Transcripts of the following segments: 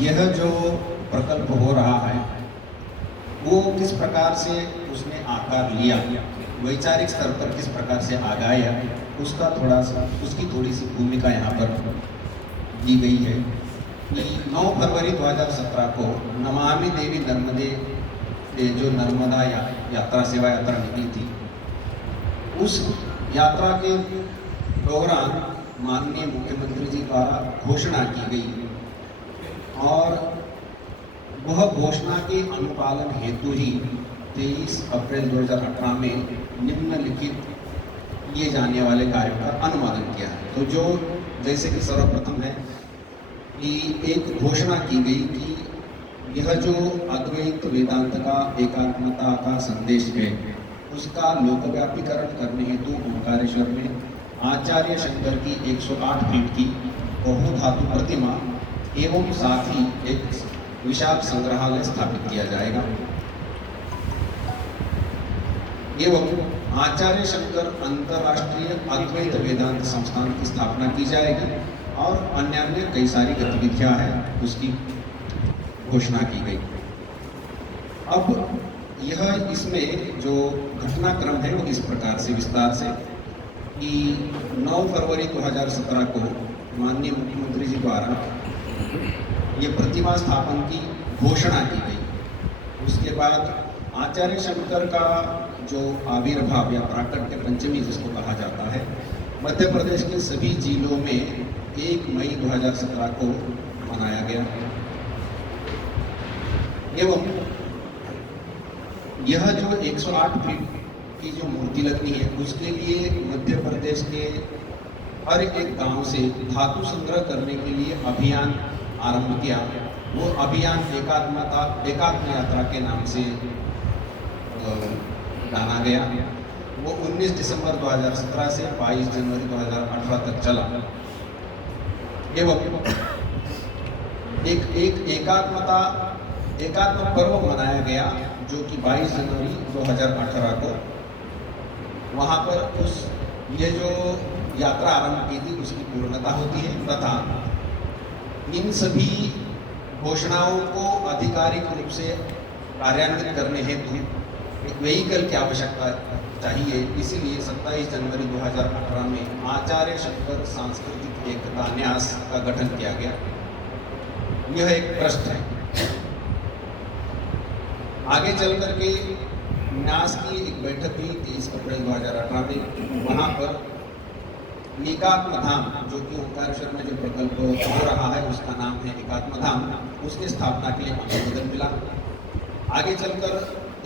यह जो प्रकल्प हो रहा है वो किस प्रकार से उसने आकार लिया, वैचारिक स्तर पर किस प्रकार से आगाया, उसका थोड़ा सा उसकी थोड़ी सी भूमिका यहाँ पर दी गई है कि 9 फरवरी 2017 को नमामि देवी नर्मदे जो नर्मदा यात्रा सेवा यात्रा निकली थी, उस यात्रा के दौरान माननीय मुख्यमंत्री जी द्वारा घोषणा की गई और वह घोषणा के अनुपालन हेतु ही 23 अप्रैल 2018 में निम्नलिखित किए जाने वाले कार्यों का अनुमोदन किया है। तो जो जैसे कि सर्वप्रथम है कि एक घोषणा की गई कि यह जो अद्वैत वेदांत का एकात्मता का संदेश है उसका लोकव्यापीकरण करने हेतु ओंकारेश्वर में आचार्य शंकर की 108 फीट की बहुधातु प्रतिमा एवं साथ ही एक विशाल संग्रहालय स्थापित किया जाएगा एवं आचार्य शंकर अंतर्राष्ट्रीय अद्वैत वेदांत संस्थान की स्थापना की जाएगी और अन्य कई सारी गतिविधियां हैं उसकी घोषणा की गई। अब यह इसमें जो घटनाक्रम है वो इस प्रकार से विस्तार से कि 9 फरवरी 2017 को माननीय मुख्यमंत्री जी द्वारा ये प्रतिमा स्थापन की घोषणा की गई। उसके बाद आचार्य शंकर का जो आविर्भाव या प्राकट्य पंचमी जिसको कहा जाता है, मध्य प्रदेश के सभी जिलों में 1 मई 2017 को मनाया गया एवं यह जो 108 फीट की जो मूर्ति लगनी है उसके लिए मध्य प्रदेश के हर एक गांव से धातु संग्रह करने के लिए अभियान आरंभ किया। वो अभियान एकात्म यात्रा के नाम से जाना गया। वो 19 दिसंबर 2017 से 22 जनवरी 2018 तक चला एवं एक एकात्म पर्व मनाया गया जो कि 22 जनवरी 2018 को वहाँ पर ये जो यात्रा आरंभ की थी उसकी पूर्णता होती है तथा इन सभी घोषणाओं को आधिकारिक रूप से कार्यान्वित करने हेतु एक व्हीकल की आवश्यकता चाहिए। इसीलिए 27 जनवरी 2018 में आचार्य शंकर सांस्कृतिक एकता न्यास का गठन किया गया। यह एक ट्रस्ट है। आगे चल करके न्यास की एक बैठक हुई 23 अप्रैल 2018 में। वहाँ पर एकात्म धाम जो कि ओंकारेश्वर में जो प्रकल्प हो रहा है उसका नाम है एकात्म धाम, उसकी स्थापना के लिए अनुमोदन मिला। आगे चलकर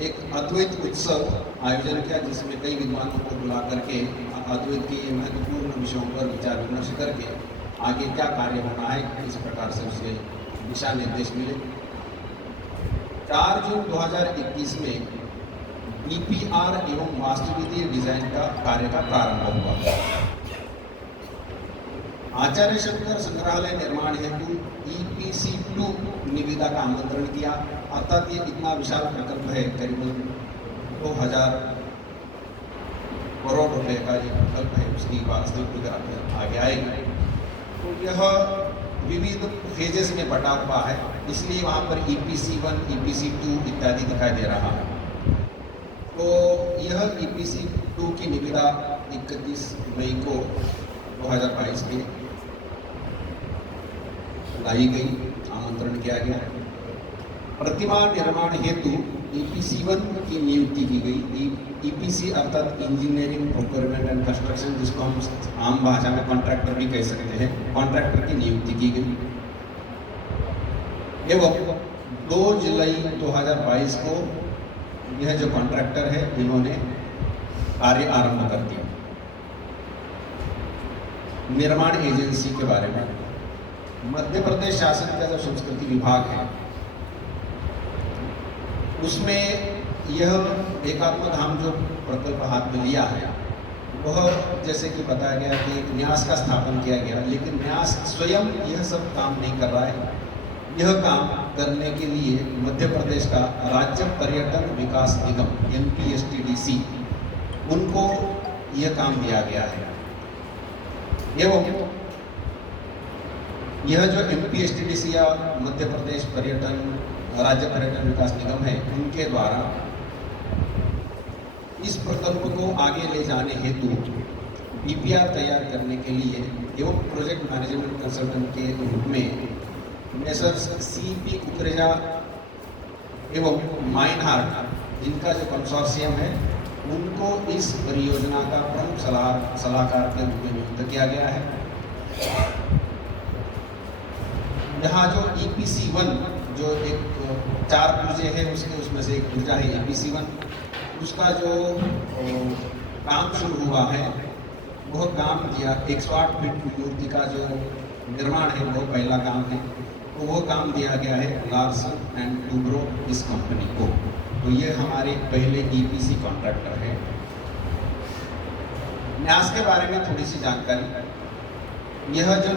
एक अद्वैत उत्सव आयोजन किया जिसमें कई विद्वानों को बुला करके अद्वैत के महत्वपूर्ण विषयों पर विचार विमर्श करके आगे क्या कार्य होना है इस प्रकार से उसे दिशा निर्देश मिले। 4 जून 2021 में ईपीआर एवं वास्तुविधि डिजाइन का कार्य का प्रारंभ हुआ। आचार्य शंकर संग्रहालय निर्माण हेतु EPC2 निविदा का आमंत्रण किया। अर्थात ये इतना विशाल प्रकल्प है, करीबन 2000 करोड़ रुपए का ये प्रकल्प है, उसकी वास्तविक आगे आएगी। तो यह विविध फेजेस में बटा हुआ है, इसलिए वहाँ पर EPC1, EPC2 इत्यादि दिखाई दे रहा है। तो यह EPC2 की निविदा 31 मई को 2022 के लाई गई, आमंत्रण किया गया। प्रतिमा निर्माण हेतु EPC1 की नियुक्ति की गई। EPC अर्थात इंजीनियरिंग प्रोक्योरमेंट एंड कंस्ट्रक्शन, जिसको हम आम भाषा में कॉन्ट्रैक्टर भी कह सकते हैं, कॉन्ट्रैक्टर की नियुक्ति की गई एवं 2 जुलाई 2022 को यह जो कॉन्ट्रैक्टर है इन्होंने कार्य आरंभ कर दिया। निर्माण एजेंसी के बारे में मध्य प्रदेश शासन का जो संस्कृति विभाग है उसमें यह एकात्म धाम जो प्रकल्प हाथ में लिया है वह जैसे कि बताया गया कि एक न्यास का स्थापन किया गया, लेकिन न्यास स्वयं यह सब काम नहीं कर रहा है। यह काम करने के लिए मध्य प्रदेश का राज्य पर्यटन विकास निगम MPSTDC उनको यह काम दिया गया है एवं यह जो MPSTDC या मध्य प्रदेश पर्यटन राज्य पर्यटन विकास निगम है, उनके द्वारा इस प्रकल्प को आगे ले जाने हेतु DPR तैयार करने के लिए एवं प्रोजेक्ट मैनेजमेंट कंसल्टेंट के रूप में मेसर्स CP कुकरेजा एवं माइनहार्ट, इनका जो कंसोर्शियम है, उनको इस परियोजना का प्रमुख सलाहकार के रूप में नियुक्त किया गया है। यहाँ जो EPC1 जो एक 4 पुर्जे है, उसमें से एक पुर्जा है EPC1, उसका जो काम शुरू हुआ है, वह काम किया 108 फीट मूर्ति का जो निर्माण है, वो पहला काम है, तो वो काम दिया गया है लार्सन एंड टूब्रो इस कंपनी को। तो ये हमारे पहले EPC कॉन्ट्रैक्टर है। न्यास के बारे में थोड़ी सी जानकारी। यह जो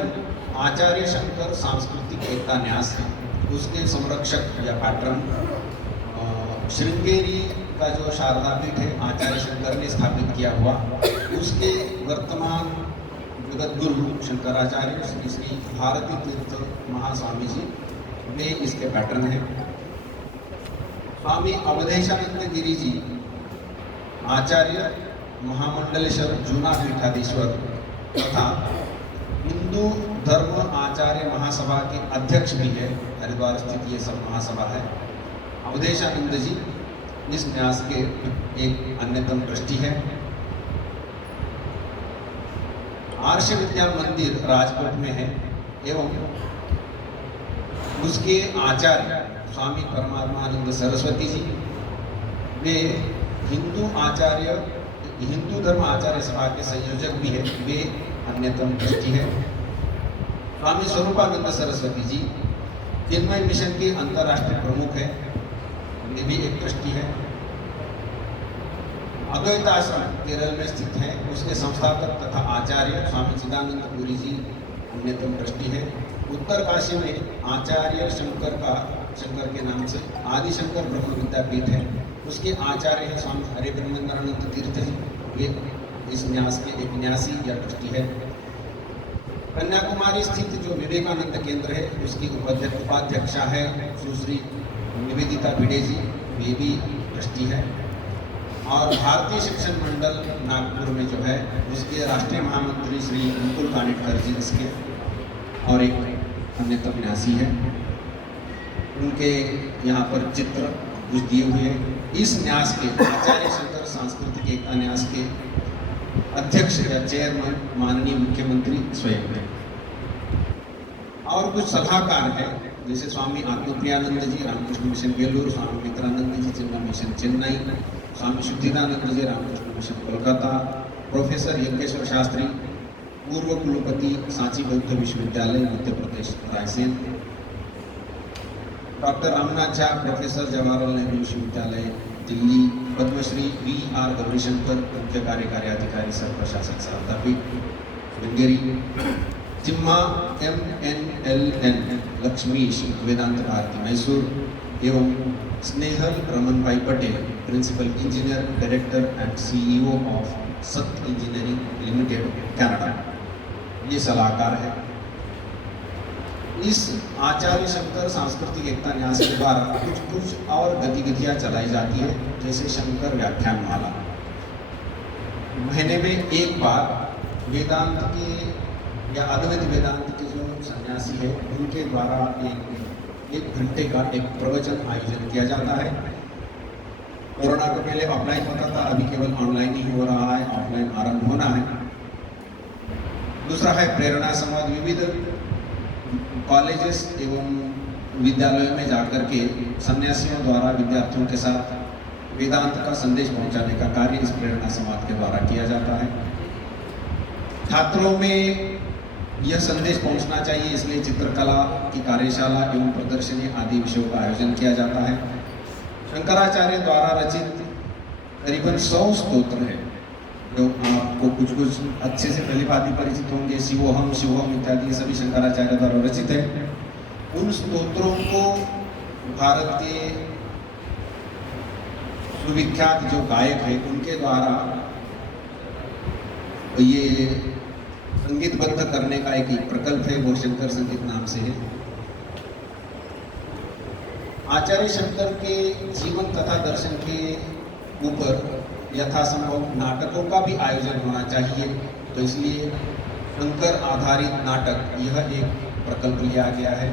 आचार्य शंकर सांस्कृतिक एकता न्यास है, उसके संरक्षक या पैटर्न श्रृंगेरी का जो शारदा पीठ है, आचार्य शंकर ने स्थापित किया हुआ, उसके वर्तमान जगत गुरु शंकराचार्य श्री श्री भारती तीर्थ महास्वामी जी वे इसके पैटर्न हैं। स्वामी अवधेशानंद गिरी जी आचार्य महामंडलेश्वर जूना पीठाधीश्वर तथा हिंदू धर्म आचार्य महासभा के अध्यक्ष भी है। हरिद्वार स्थित ये सब महासभा है। अवधेशानंद जी इस न्यास के एक अन्यतम ट्रस्टी है। आर्ष विद्या मंदिर राजकोट में है एवं उसके आचार्य स्वामी परमात्मानंद सरस्वती जी वे हिंदू धर्म आचार्य सभा के संयोजक भी है, वे अन्यतम ट्रस्टी है। स्वामी स्वरूपानंद सरस्वती जी चिन्मय मिशन के अंतर्राष्ट्रीय प्रमुख है, वे भी एक ट्रस्टी है। अद्वैत आश्रम केरल में स्थित है, उसके संस्थापक तथा आचार्य स्वामी चिदानंद पुरी जी अन्यतम ट्रस्टी है। उत्तर काशी में आचार्य शंकर के नाम से आदिशंकर ब्रह्म विद्यापीठ है, उसके आचार्य है स्वामी हरे ब्रह्मेंद्रानंद तीर्थ जी, वे इस न्यास के एक न्यासी या ट्रस्टी है। कन्याकुमारी स्थित जो विवेकानंद केंद्र है, उसकी उपाध्यक्षा है सुश्री निवेदिता भिड़े जी, वे भी ट्रस्टी है। और भारतीय शिक्षण मंडल नागपुर में जो है, उसके राष्ट्रीय महामंत्री श्री मुकुल कानिटकर जी इसके और एक अन्यतम न्यासी है। उनके यहाँ पर चित्र कुछ दिए हुए हैं। इस न्यास के आचार्य शंकर सांस्कृतिक एकता न्यास के अध्यक्ष या चेयरमैन माननीय मुख्यमंत्री स्वयं है। और कुछ सलाहकार है, जैसे स्वामी आत्मप्रियानंद जी रामकृष्ण मिशन बेलूर, स्वामी मित्रानंद जी चिन्मय मिशन चेन्नई, स्वामी शुद्धिदानंद जी रामकृष्ण मिशन कोलकाता, प्रोफेसर यज्ञेश्वर शास्त्री पूर्व कुलपति सांची बौद्ध विश्वविद्यालय मध्य प्रदेश रायसेन, डॉक्टर रामनाथ झा प्रोफेसर जवाहरलाल नेहरू विश्वविद्यालय दिल्ली, पद्मश्री VR गौरीशंकर मुख्य कार्यकारी अधिकारी सह प्रशासक शारदा पीठ श्रृंगेरी, चिम्मा MNLN लक्ष्मीश वेदांत भारती मैसूर एवं Snehal Raman bhai Patel principal engineer director and CEO of Sat engineering limited Canada, ये सलाहकार है। इस आचार्य शंकर सांस्कृतिक एकता न्यास के द्वारा कुछ और गतिविधियां चलाई जाती है, जैसे शंकर व्याख्यान माला। महीने में एक बार वेदांत के या अद्वैत वेदांत के जो सन्यासी है, उनके द्वारा एक घंटे का एक प्रवचन आयोजन किया जाता है। कोरोना को पहले ऑफलाइन होता था, अभी केवल ऑनलाइन ही हो रहा है, ऑफलाइन आरंभ होना है। दूसरा है प्रेरणा संवाद, विविध कॉलेजेस एवं विद्यालयों में जाकर के सन्यासियों द्वारा विद्यार्थियों के साथ वेदांत का संदेश पहुंचाने का कार्य इस प्रेरणा संवाद के द्वारा किया जाता है। छात्रों में यह संदेश पहुंचना चाहिए, इसलिए चित्रकला की कार्यशाला एवं प्रदर्शनी आदि विषयों का आयोजन किया जाता है। शंकराचार्य द्वारा रचित करीबन 100 स्तोत्र है, जो आपको कुछ अच्छे से भलीभांति परिचित होंगे। शिवोहम शिवोहम इत्यादि सभी शंकराचार्य द्वारा रचित है। उन स्तोत्रों को भारत के सुविख्यात जो गायक है, उनके द्वारा ये संगीतबद्ध करने का एक प्रकल्प है, वो शंकर संगीत नाम से है। आचार्य शंकर के जीवन तथा दर्शन के ऊपर यथासंभव नाटकों का भी आयोजन होना चाहिए, तो इसलिए शंकर आधारित नाटक यह एक प्रकल्प लिया गया है।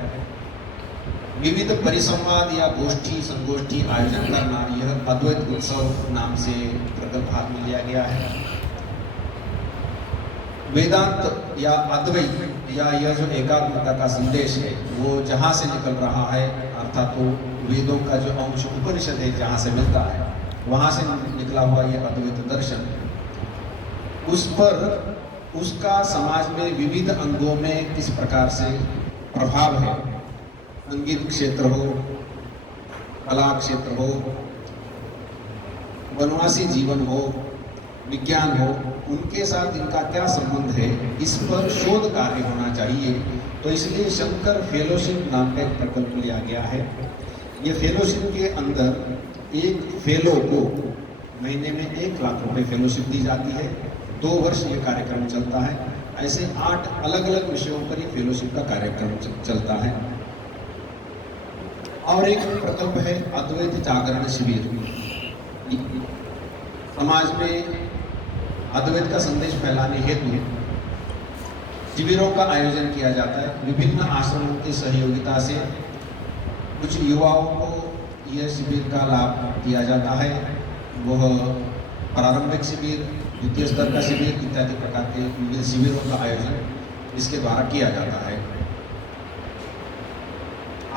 विविध परिसंवाद या गोष्ठी संगोष्ठी आयोजन करना, यह अद्वैत उत्सव नाम से प्रकल्प हाथ में लिया गया है। वेदांत या अद्वैत या यह जो एकात्मता का संदेश है वो जहाँ से निकल रहा है, अर्थात तो वेदों का जो अंश उपनिषद है जहाँ से मिलता है, वहाँ से निकला हुआ यह अद्वैत दर्शन, उस पर उसका समाज में विविध अंगों में किस प्रकार से प्रभाव है, संगीत क्षेत्र हो, कला क्षेत्र हो, वनवासी जीवन हो, विज्ञान हो, उनके साथ इनका क्या संबंध है, इस पर शोध कार्य होना चाहिए। तो इसलिए शंकर फेलोशिप नाम का एक प्रकल्प लिया गया है। ये फेलोशिप के अंदर एक फेलो को महीने में 1 लाख रुपए फेलोशिप दी जाती है। 2 वर्ष ये कार्यक्रम चलता है। ऐसे 8 अलग अलग विषयों पर ये फेलोशिप का कार्यक्रम चलता है। और एक प्रकल्प है अद्वैत जागरण शिविर। समाज में अद्वैत का संदेश फैलाने हेतु शिविरों का आयोजन किया जाता है। विभिन्न आश्रमों की सहयोगिता से कुछ युवाओं को यह शिविर का लाभ दिया जाता है। वह प्रारंभिक शिविर, द्वितीय स्तर का शिविर इत्यादि प्रकार के विविध शिविरों का आयोजन इसके द्वारा किया जाता है।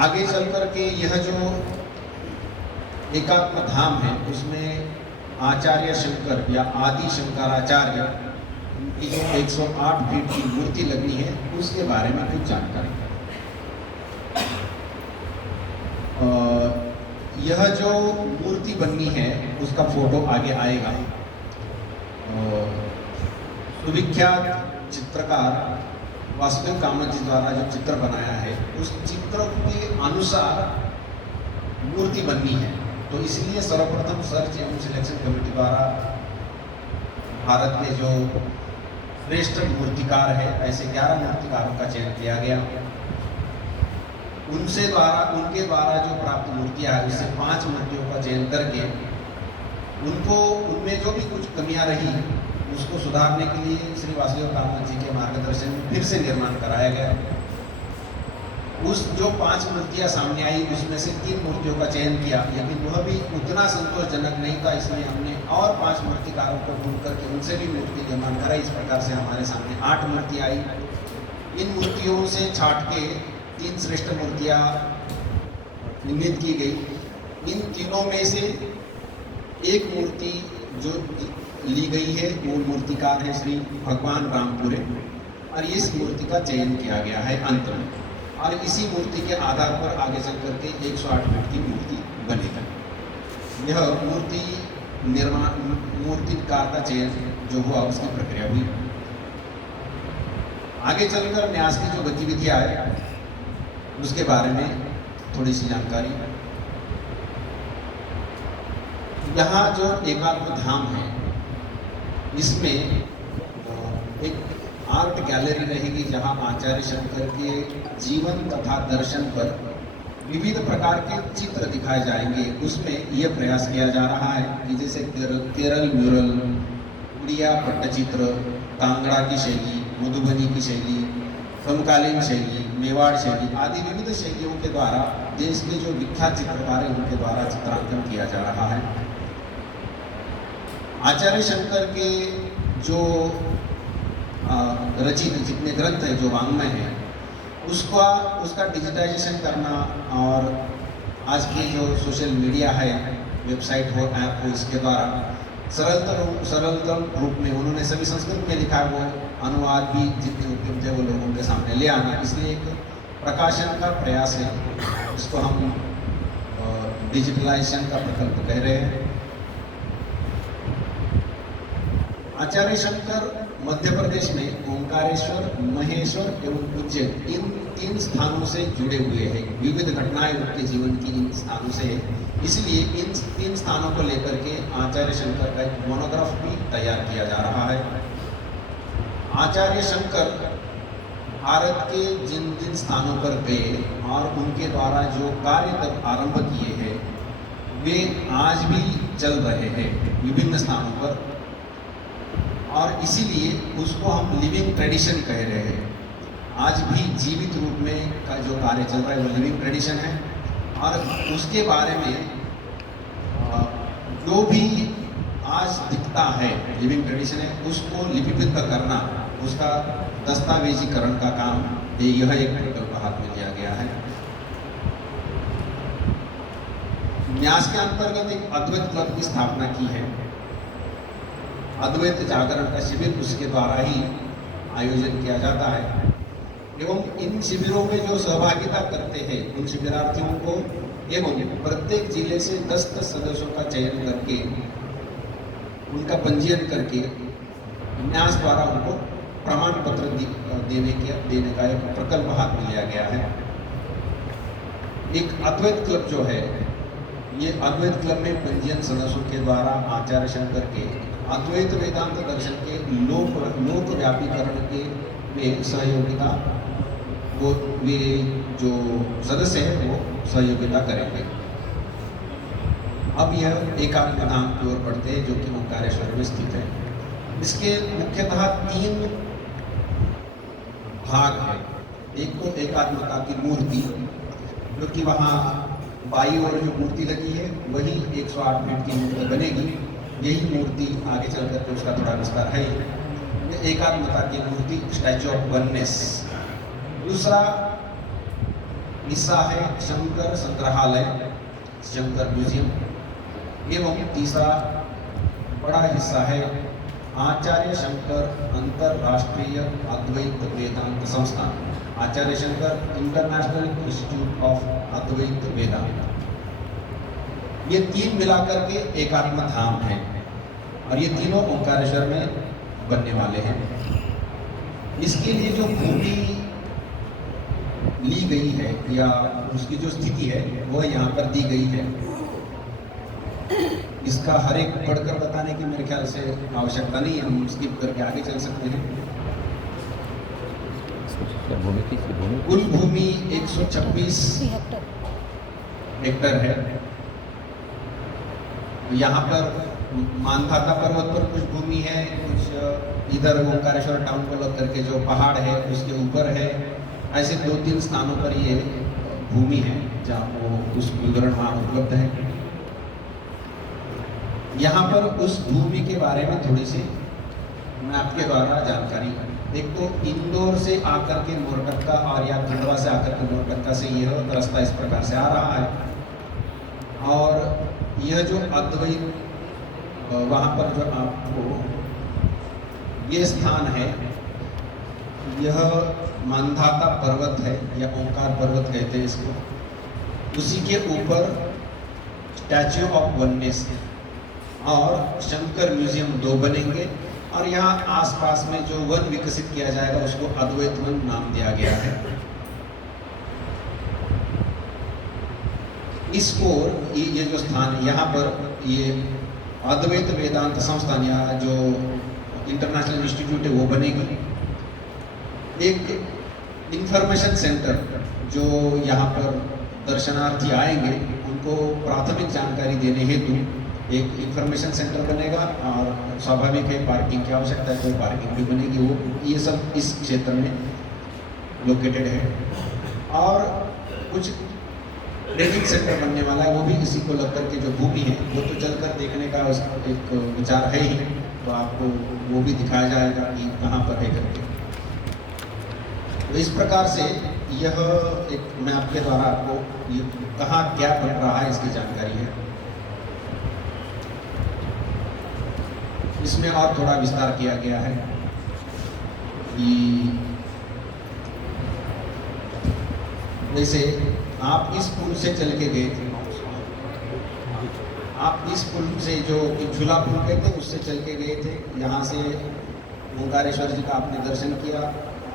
आगे चलकर के यह जो एकात्म धाम है उसमें आचार्य शंकर या आदि शंकराचार्य की जो 108 फीट की मूर्ति लगनी है उसके बारे में कुछ जानकारी। यह जो मूर्ति बननी है उसका फोटो आगे आएगा। सुविख्यात चित्रकार वासुदेव कामत जी द्वारा जो चित्र बनाया है उस चित्र के अनुसार मूर्ति बननी है। तो इसलिए सर्वप्रथम सर्च एवं सिलेक्शन कमेटी द्वारा भारत के जो श्रेष्ठ मूर्तिकार है, ऐसे 11 मूर्तिकारों का चयन किया गया। उनके द्वारा जो प्राप्त मूर्तियां है उससे 5 मूर्तियों का चयन करके उनमें जो भी कुछ कमियां रही उसको सुधारने के लिए श्री वासुदेव कामत जी के मार्गदर्शन में फिर से निर्माण कराया गया। उस जो 5 मूर्तियां सामने आई उसमें से 3 मूर्तियों का चयन किया, लेकिन वह भी उतना संतोषजनक नहीं था। इसलिए हमने और 5 मूर्तिकारों को ढूंढ करके उनसे भी मूर्ति निर्माण कराई। इस प्रकार से हमारे सामने 8 मूर्ति आई। इन मूर्तियों से छाट के 3 श्रेष्ठ मूर्तियां निर्मित की गई। इन तीनों में से एक मूर्ति जो ली गई है वो मूर्तिकार है श्री भगवान रामपुरे, और इस मूर्ति का चयन किया गया है अंत में। और इसी मूर्ति के आधार पर आगे चल करके 108 फीट की मूर्ति बनेगी। यह मूर्तिकार का चयन जो हुआ उसकी प्रक्रिया हुई। आगे चलकर न्यास की जो गतिविधियां है उसके बारे में थोड़ी सी जानकारी। यहाँ जो एकात्म धाम है इसमें एक आर्ट गैलरी रहेगी जहां आचार्य शंकर के जीवन तथा दर्शन पर विविध प्रकार के चित्र दिखाए जाएंगे। उसमें यह प्रयास किया जा रहा है कि जैसे केरल म्यूरल, उड़िया पट्टचित्र, कांगड़ा की शैली, मधुबनी की शैली, समकालीन शैली, मेवाड़ शैली आदि विविध शैलियों के द्वारा देश के जो विख्यात चित्रकार हैं उनके द्वारा चित्रांकन किया जा रहा है। आचार्य शंकर के जो रचित जितने ग्रंथ है, जो वाङ्मय है, उसका डिजिटाइजेशन करना और आज की जो सोशल मीडिया है, वेबसाइट हो, ऐप हो, इसके द्वारा सरलतम रूप में उन्होंने सभी संस्कृत में लिखा है वो अनुवाद भी जितने उपलब्ध है वो लोगों के सामने ले आना। इसलिए एक प्रकाशन का प्रयास है, इसको हम डिजिटलाइजेशन का प्रकल्प कह रहे हैं। आचार्य शंकर मध्य प्रदेश में ओंकारेश्वर, महेश्वर एवं उज्जैन इन 3 स्थानों से जुड़े हुए हैं। विविध घटनाएं उनके जीवन की इन स्थानों से है, इसलिए इन 3 स्थानों को लेकर के आचार्य शंकर का एक मोनोग्राफ भी तैयार किया जा रहा है। आचार्य शंकर भारत के जिन जिन स्थानों पर गए और उनके द्वारा जो कार्य तब आरंभ किए हैं वे आज भी चल रहे हैं विभिन्न स्थानों पर, और इसीलिए उसको हम लिविंग ट्रेडिशन कह रहे हैं। आज भी जीवित रूप में का जो कार्य चल रहा है वो लिविंग ट्रेडिशन है, और उसके बारे में जो भी आज दिखता है लिविंग ट्रेडिशन है उसको लिपिबद्ध करना, उसका दस्तावेजीकरण का काम यह एक प्रकल्प हाथ में लिया गया है। न्यास के अंतर्गत एक अद्वैत क्लब की स्थापना की है। अद्वैत जागरण का शिविर उसके द्वारा ही आयोजन किया जाता है, एवं इन शिविरों में जो सहभागिता करते हैं उन शिविरार्थियों को एवं प्रत्येक जिले से 10 सदस्यों का चयन करके उनका पंजीयन करके न्यास द्वारा उनको प्रमाण पत्र देने का एक प्रकल्प हाथ में लिया गया है। एक अद्वैत क्लब जो है, ये अद्वैत क्लब में पंजीयन सदस्यों के द्वारा आचार्य शंकर के अद्वैत वेदांत दर्शन के लोक व्यापीकरण के में सहयोगिता वो वे जो सदस्य हैं वो सहयोगिता करेंगे। अब यह एकात्म धाम की ओर बढ़ते हैं जो कि ओंकारेश्वर में स्थित है। इसके मुख्यतः 3 भाग है। एक तो एकात्मता की मूर्ति जो कि वहाँ बाई ओर जो मूर्ति लगी है वही 108 फीट की मूर्ति बनेगी। यही मूर्ति आगे चल करके उसका थोड़ा विस्तार है। एकात्मता की मूर्ति स्टैच्यू ऑफ वननेस। दूसरा हिस्सा है शंकर संग्रहालय, शंकर म्यूजियम, एवं तीसरा बड़ा हिस्सा है आचार्य शंकर अंतरराष्ट्रीय अद्वैत वेदांत संस्थान, आचार्य शंकर इंटरनेशनल इंस्टीट्यूट ऑफ अद्वैत वेदांत। ये 3 मिलाकर के एकात्म धाम है और ये तीनों ओंकारेश्वर में बनने वाले हैं। इसके लिए जो भूमि ली गई है या उसकी जो स्थिति है वह यहाँ पर दी गई है। इसका हर एक पढ़कर बताने की मेरे ख्याल से आवश्यकता नहीं है, हम स्किप करके आगे चल सकते हैं। कुल भूमि 126 हेक्टर है। यहाँ पर मानधाता पर्वत पर कुछ भूमि है, कुछ इधर ओंकारेश्वर टाउन को लग करके जो पहाड़ है उसके ऊपर है। ऐसे 2-3 स्थानों पर ये भूमि है जहाँ वो उस विवरण वहाँ उपलब्ध है। यहाँ पर उस भूमि के बारे में थोड़ी सी मैं आपके द्वारा जानकारी, एक तो इंदौर से आकर के मोरकत्ता और या खंडवा से आकर के मोरकत्ता से यह रास्ता इस प्रकार से आ रहा है। और यह जो अद्वैत वहाँ पर जो आपको ये स्थान है, यह मानधाता पर्वत है या ओंकार पर्वत कहते हैं इसको। उसी के ऊपर स्टैच्यू ऑफ वननेस और शंकर म्यूजियम 2 बनेंगे, और यहाँ आसपास में जो वन विकसित किया जाएगा उसको अद्वैत वन नाम दिया गया है। इस ओर ये जो स्थान यहाँ पर ये अद्वैत वेदांत संस्थान या जो इंटरनेशनल इंस्टीट्यूट है वो बनेगी। एक इंफॉर्मेशन सेंटर जो यहाँ पर दर्शनार्थी आएंगे उनको प्राथमिक जानकारी देने हेतु एक इंफॉर्मेशन सेंटर बनेगा, और स्वाभाविक है पार्किंग की आवश्यकता है तो पार्किंग भी बनेगी। वो ये सब इस क्षेत्र में लोकेटेड है। और कुछ ट्रेनिंग सेंटर बनने वाला है, वो भी इसी को लग करके जो भूमि है वो तो चलकर देखने का एक विचार है ही, तो आपको वो भी दिखाया जाएगा कि कहाँ पर है करके। तो इस प्रकार से यह एक मैं आपके द्वारा आपको ये कहाँ क्या बन रहा है इसकी जानकारी है। इसमें और थोड़ा विस्तार किया गया है कि जैसे आप इस पुल से चल के गए थे, आप इस पुल से जो झूला पुल कहते हैं उससे चल के गए थे, यहाँ से ओंकारेश्वर जी का आपने दर्शन किया,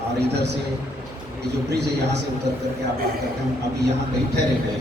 और इधर से ये जो ब्रिज है यहाँ से उतर करके आप आकर के हम अभी यहाँ कहीं ठहरे गए।